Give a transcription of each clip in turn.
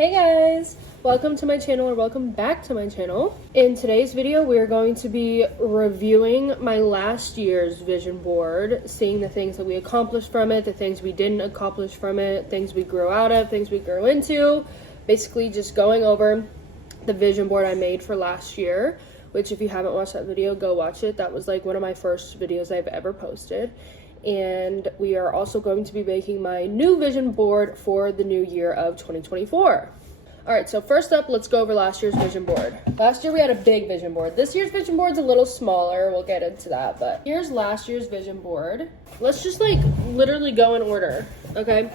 Hey guys! Welcome to my channel, or welcome back to my channel. In today's video, we are going to be reviewing my last year's vision board, seeing the things that we accomplished from it, the things we didn't accomplish from it, things we grew out of, things we grew into. Basically just going over the vision board I made for last year, which if you haven't watched that video, go watch it. That was like one of my first videos I've ever posted. And we are also going to be making my new vision board for the new year of 2024. All right, so first up, let's go over last year's vision board. Last year we had a big vision board. This year's vision board's a little smaller. We'll get into that, but here's last year's vision board. Let's just like literally go in order, okay?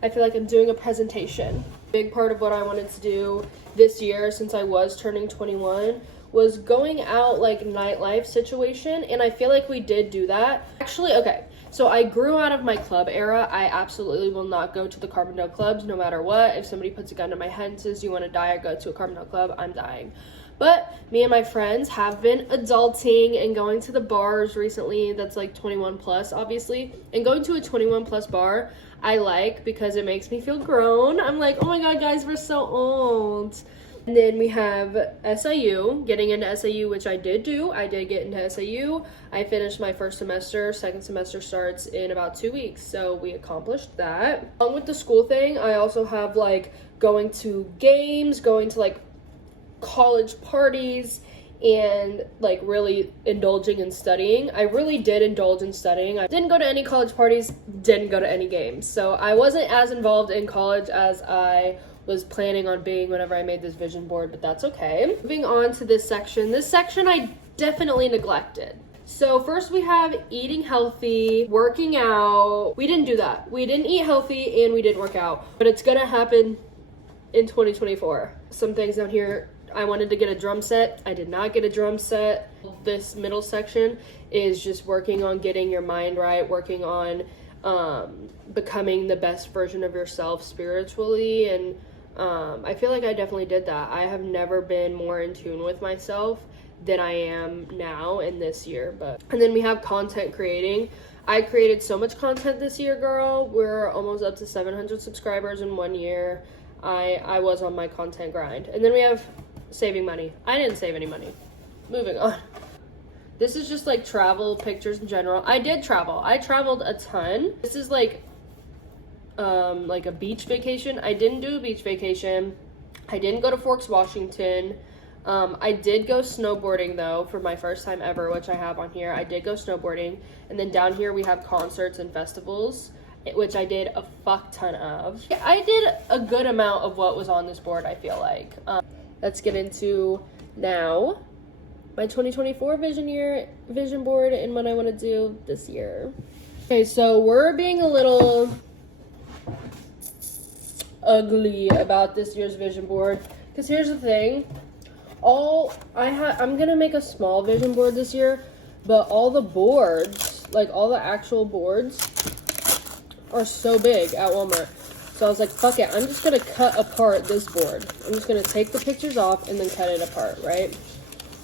I feel like I'm doing a presentation. Big part of what I wanted to do this year, since I was turning 21, was going out like nightlife situation, and I feel like we did do that. Actually, okay, so I grew out of my club era. I absolutely will not go to the Carbondale clubs no matter what. If somebody puts a gun to my head and says, you want to die or go to a Carbondale club, I'm dying. But me and my friends have been adulting and going to the bars recently that's like 21 plus, obviously. And going to a 21 plus bar, I like because it makes me feel grown. I'm like, oh my God, guys, we're so old. And then we have SIU, getting into SIU, which I did do. I did get into SIU. I finished my first semester. Second semester starts in about 2 weeks, so we accomplished that. Along with the school thing, I also have like going to games, going to like college parties, and like really indulging in studying. I really did indulge in studying. I didn't go to any college parties, didn't go to any games. So I wasn't as involved in college as I was planning on being whenever I made this vision board, but that's okay. Moving on to this section. This section I definitely neglected. So first we have eating healthy, working out. We didn't do that. We didn't eat healthy and we didn't work out, but it's gonna happen in 2024. Some things down here, I wanted to get a drum set. I did not get a drum set. This middle section is just working on getting your mind right, working on becoming the best version of yourself spiritually, and I feel like I definitely did that. I have never been more in tune with myself than I am now in this year. And then we have content creating. I created so much content this year, girl. We're almost up to 700 subscribers in 1 year. I was on my content grind. And then we have saving money. I didn't save any money. Moving on. This is just like travel pictures in general. I did travel. I traveled a ton. This is like a beach vacation. I didn't do a beach vacation. I didn't go to Forks, Washington. I did go snowboarding though for my first time ever, which I have on here. I did go snowboarding. And then down here we have concerts and festivals, which I did a fuck ton of. I did a good amount of what was on this board, I feel like. Let's get into now my 2024 vision board and what I want to do this year. Okay, so we're being a little ugly about this year's vision board, because here's the thing. I'm gonna make a small vision board this year, but all the boards, like all the actual boards, are so big at Walmart. So I was like, fuck it, I'm just gonna cut apart this board. I'm just gonna take the pictures off and then cut it apart, right?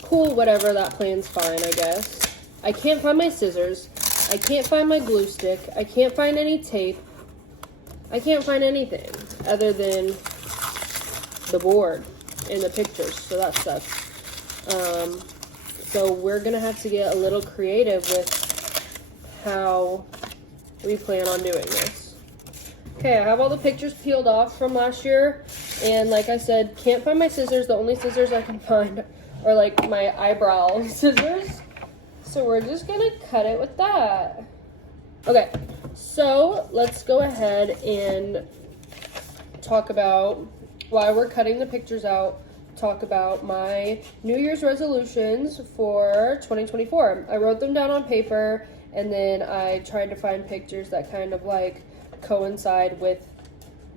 Cool, whatever, that plan's fine, I guess. I can't find my scissors. I can't find my glue stick. I can't find any tape. I can't find anything other than the board and the pictures, so that sucks. So we're gonna have to get a little creative with how we plan on doing this. Okay, I have all the pictures peeled off from last year, and like I said, can't find my scissors. The only scissors I can find are like my eyebrow scissors. So we're just gonna cut it with that. Okay, so let's go ahead and talk about why we're cutting the pictures out, talk about my New Year's resolutions for 2024. I wrote them down on paper, and then I tried to find pictures that kind of like coincide with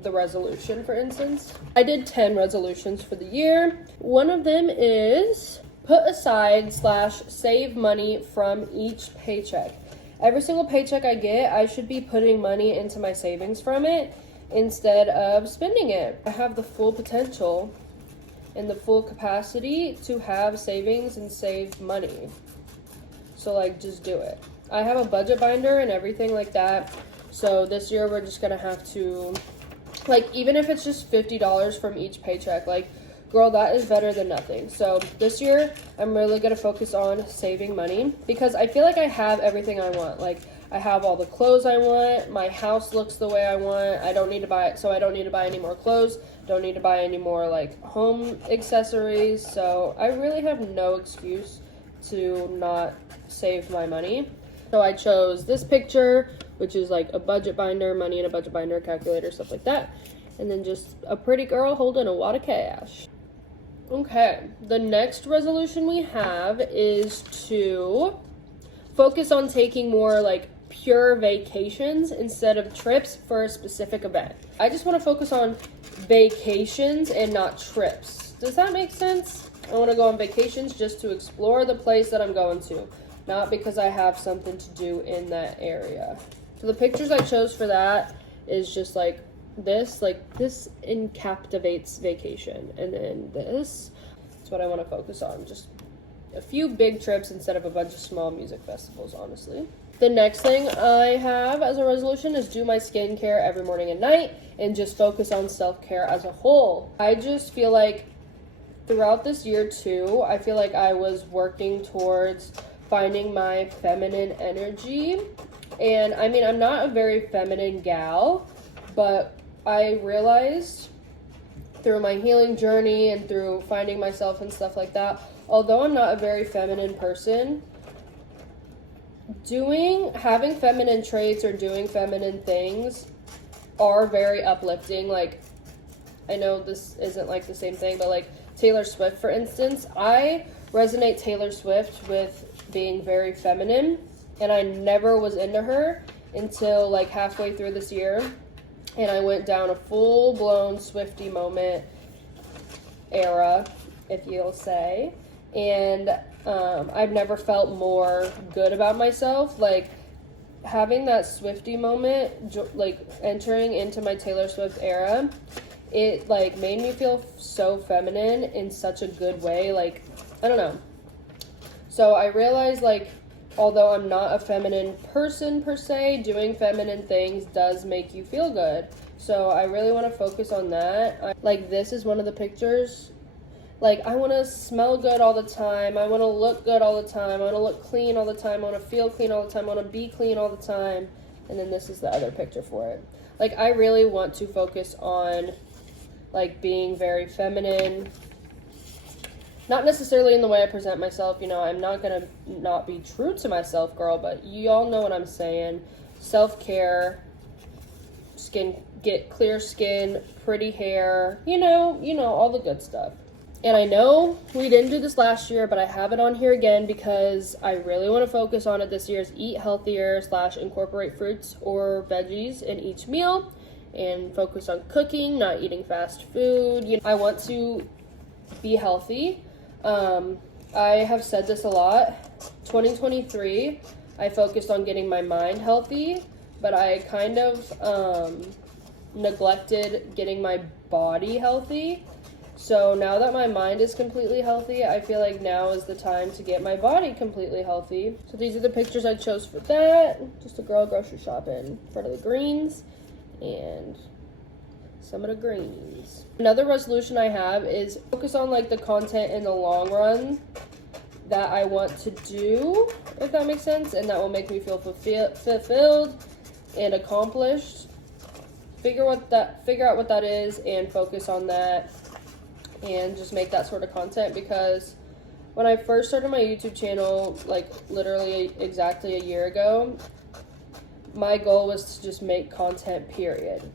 the resolution. For instance, I did 10 resolutions for the year. One of them is put aside / save money from each paycheck. Every single paycheck I get, I should be putting money into my savings from it instead of spending it. I have the full potential and the full capacity to have savings and save money. So like, just do it. I have a budget binder and everything like that. So this year we're just gonna have to Like, even if it's just $50 from each paycheck, like, girl, that is better than nothing. So this year, I'm really going to focus on saving money because I feel like I have everything I want. Like, I have all the clothes I want. My house looks the way I want. I don't need to buy any more clothes. Don't need to buy any more, like, home accessories. So I really have no excuse to not save my money. So I chose this picture, which is like a budget binder, money in a budget binder, calculator, stuff like that. And then just a pretty girl holding a wad of cash. Okay, the next resolution we have is to focus on taking more like pure vacations instead of trips for a specific event. I just want to focus on vacations and not trips. Does that make sense? I want to go on vacations just to explore the place that I'm going to, not because I have something to do in that area. So the pictures I chose for that is just like this encaptivates vacation, and then this is what I want to focus on. Just a few big trips instead of a bunch of small music festivals, honestly. The next thing I have as a resolution is do my skincare every morning and night and just focus on self-care as a whole. I just feel like throughout this year too, I feel like I was working towards finding my feminine energy. And I mean, I'm not a very feminine gal, but I realized through my healing journey and through finding myself and stuff like that, although I'm not a very feminine person, having feminine traits or doing feminine things are very uplifting. Like, I know this isn't like the same thing, but like Taylor Swift, for instance, I resonate Taylor Swift with being very feminine, and I never was into her until like halfway through this year, and I went down a full-blown Swiftie moment era, if you'll say, and I've never felt more good about myself. Like, having that Swiftie moment, like entering into my Taylor Swift era, it like made me feel so feminine in such a good way. Like, I don't know. So I realized, like, although I'm not a feminine person per se, doing feminine things does make you feel good. So I really want to focus on that. Like, this is one of the pictures. Like, I want to smell good all the time. I want to look good all the time. I want to look clean all the time. I want to feel clean all the time. I want to be clean all the time. And then this is the other picture for it. Like, I really want to focus on, like, being very feminine. Not necessarily in the way I present myself. You know, I'm not going to not be true to myself, girl. But you all know what I'm saying. Self-care, get clear skin, pretty hair. You know, all the good stuff. And I know we didn't do this last year, but I have it on here again because I really want to focus on it this year, is eat healthier / incorporate fruits or veggies in each meal and focus on cooking, not eating fast food. You know, I want to be healthy. I have said this a lot. 2023, I focused on getting my mind healthy, but I kind of neglected getting my body healthy. So now that my mind is completely healthy, I feel like now is the time to get my body completely healthy. So these are the pictures I chose for that. Just a girl grocery shopping in front of the greens and some of the greens. Another resolution I have is focus on like the content in the long run that I want to do, if that makes sense, and that will make me feel fulfilled and accomplished. Figure out what that is and focus on that. And just make that sort of content, because when I first started my YouTube channel, like literally exactly a year ago, my goal was to just make content, period.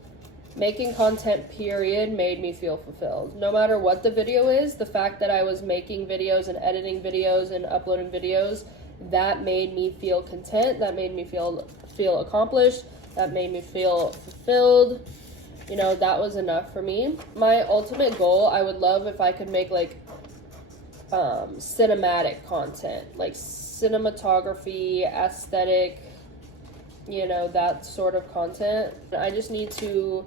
Making content, period, made me feel fulfilled. No matter what the video is, the fact that I was making videos and editing videos and uploading videos, that made me feel content, that made me feel accomplished, that made me feel fulfilled. You know, that was enough for me. My ultimate goal, I would love if I could make like cinematic content, like cinematography, aesthetic, you know, that sort of content. I just need to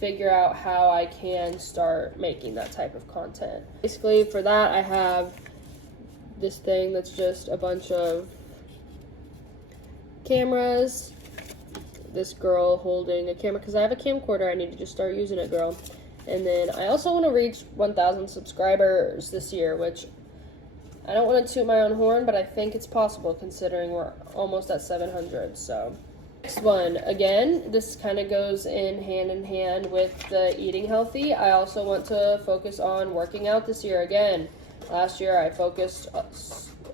figure out how I can start making that type of content. Basically, for that, I have this thing that's just a bunch of cameras. this girl holding a camera because I have a camcorder. I need to just start using it, girl. And then I also want to reach 1,000 subscribers this year, which I don't want to toot my own horn, but I think it's possible considering we're almost at 700. So next one, again, this kind of goes in hand with the eating healthy. I also want to focus on working out this year again. Last year I focused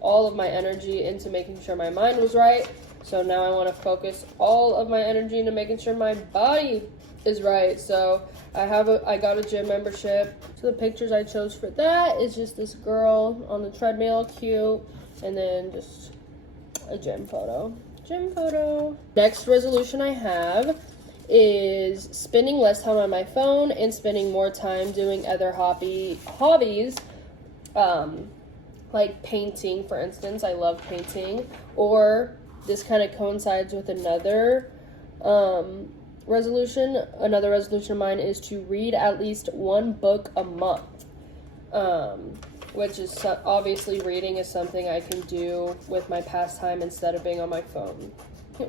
all of my energy into making sure my mind was right. So now I want to focus all of my energy into making sure my body is right. So I got a gym membership. So the pictures I chose for that is just this girl on the treadmill, cute, and then just a gym photo. Next resolution I have is spending less time on my phone and spending more time doing other hobbies, like painting, for instance. I love painting. Or this kind of coincides with another resolution. Another resolution of mine is to read at least one book a month, which is obviously reading is something I can do with my pastime instead of being on my phone.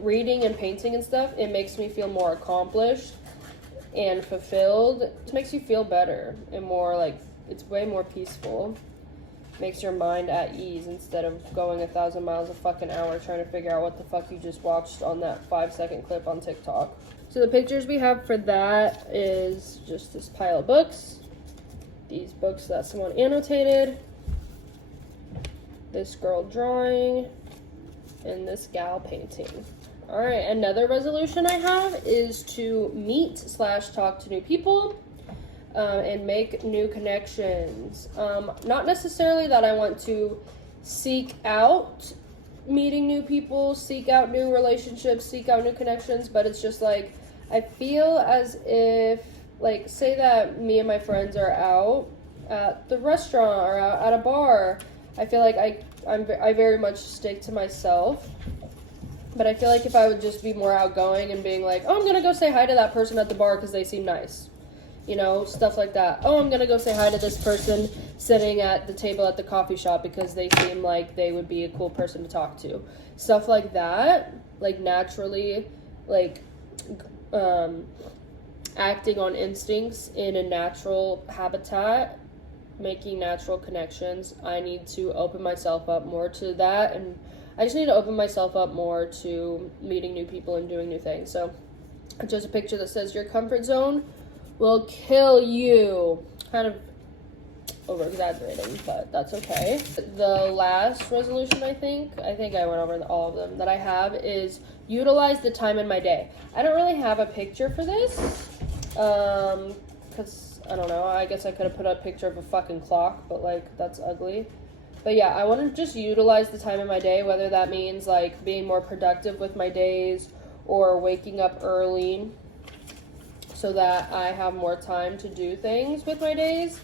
Reading and painting and stuff, it makes me feel more accomplished and fulfilled. It makes you feel better and more like, it's way more peaceful. Makes your mind at ease instead of going 1,000 miles a fucking hour trying to figure out what the fuck you just watched on that 5-second clip on TikTok. So the pictures we have for that is just this pile of books. These books that someone annotated. This girl drawing. And this gal painting. Alright, another resolution I have is to meet/talk to new people. And make new connections. Not necessarily that I want to seek out meeting new people, seek out new relationships, seek out new connections, but it's just like, I feel as if, like, say that me and my friends are out at the restaurant or out at a bar, I feel like I very much stick to myself. But I feel like if I would just be more outgoing and being like, oh, I'm gonna go say hi to that person at the bar because they seem nice. You know, stuff like that. Oh, I'm gonna go say hi to this person sitting at the table at the coffee shop because they seem like they would be a cool person to talk to. Stuff like that, like naturally, like acting on instincts in a natural habitat, making natural connections. I need to open myself up more to that, and I just need to open myself up more to meeting new people and doing new things. So, just a picture that says your comfort zone will kill you. Kind of over exaggerating, but that's okay. The last resolution I think I went over all of them that I have is utilize the time in my day. I don't really have a picture for this because I don't know, I guess I could have put a picture of a fucking clock, but like that's ugly. But yeah, I want to just utilize the time in my day, whether that means like being more productive with my days or waking up early so that I have more time to do things with my days.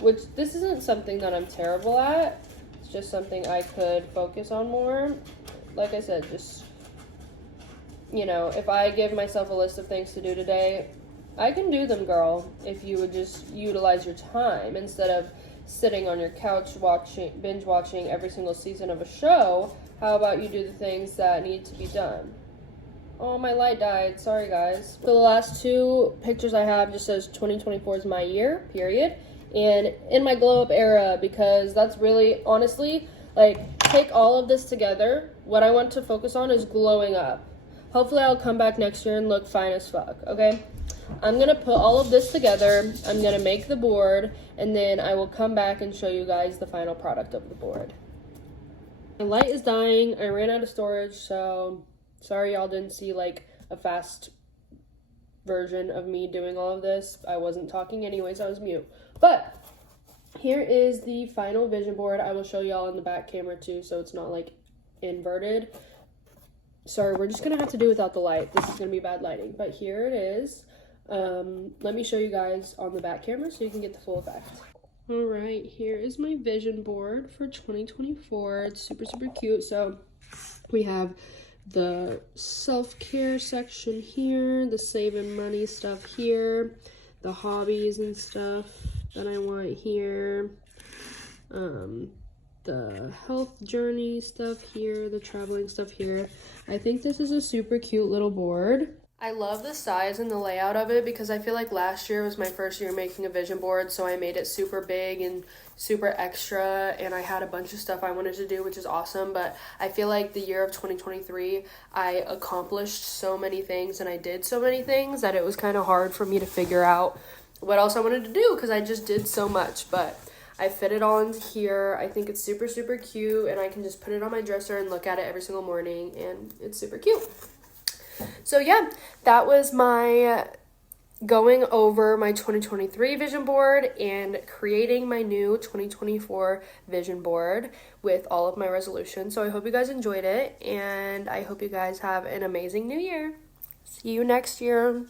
Which this isn't something that I'm terrible at. It's just something I could focus on more. Like I said, just, you know, if I give myself a list of things to do today, I can do them, girl, if you would just utilize your time instead of sitting on your couch binge watching every single season of a show. How about you do the things that need to be done? Oh, my light died. Sorry, guys. So the last two pictures I have just says 2024 is my year, period. And in my glow up era, because that's really, honestly, like, take all of this together. What I want to focus on is glowing up. Hopefully I'll come back next year and look fine as fuck, okay? I'm going to put all of this together. I'm going to make the board, and then I will come back and show you guys the final product of the board. My light is dying. I ran out of storage, so sorry y'all didn't see like a fast version of me doing all of this. I wasn't talking anyways, I was mute. But here is the final vision board. I will show y'all in the back camera too, so it's not like inverted. Sorry, we're just gonna have to do without the light. This is gonna be bad lighting, but here it is. Let me show you guys on the back camera so you can get the full effect. All right, here is my vision board for 2024. It's super, super cute. So we have the self-care section here, the saving money stuff here, the hobbies and stuff that I want here, the health journey stuff here, the traveling stuff here. I think this is a super cute little board. I love the size and the layout of it because I feel like last year was my first year making a vision board, so I made it super big and super extra, and I had a bunch of stuff I wanted to do, which is awesome. But I feel like the year of 2023, I accomplished so many things and I did so many things that it was kind of hard for me to figure out what else I wanted to do because I just did so much. But I fit it all into here. I think it's super, super cute, and I can just put it on my dresser and look at it every single morning, and it's super cute. So yeah, that was my going over my 2023 vision board and creating my new 2024 vision board with all of my resolutions. So I hope you guys enjoyed it, and I hope you guys have an amazing new year. See you next year.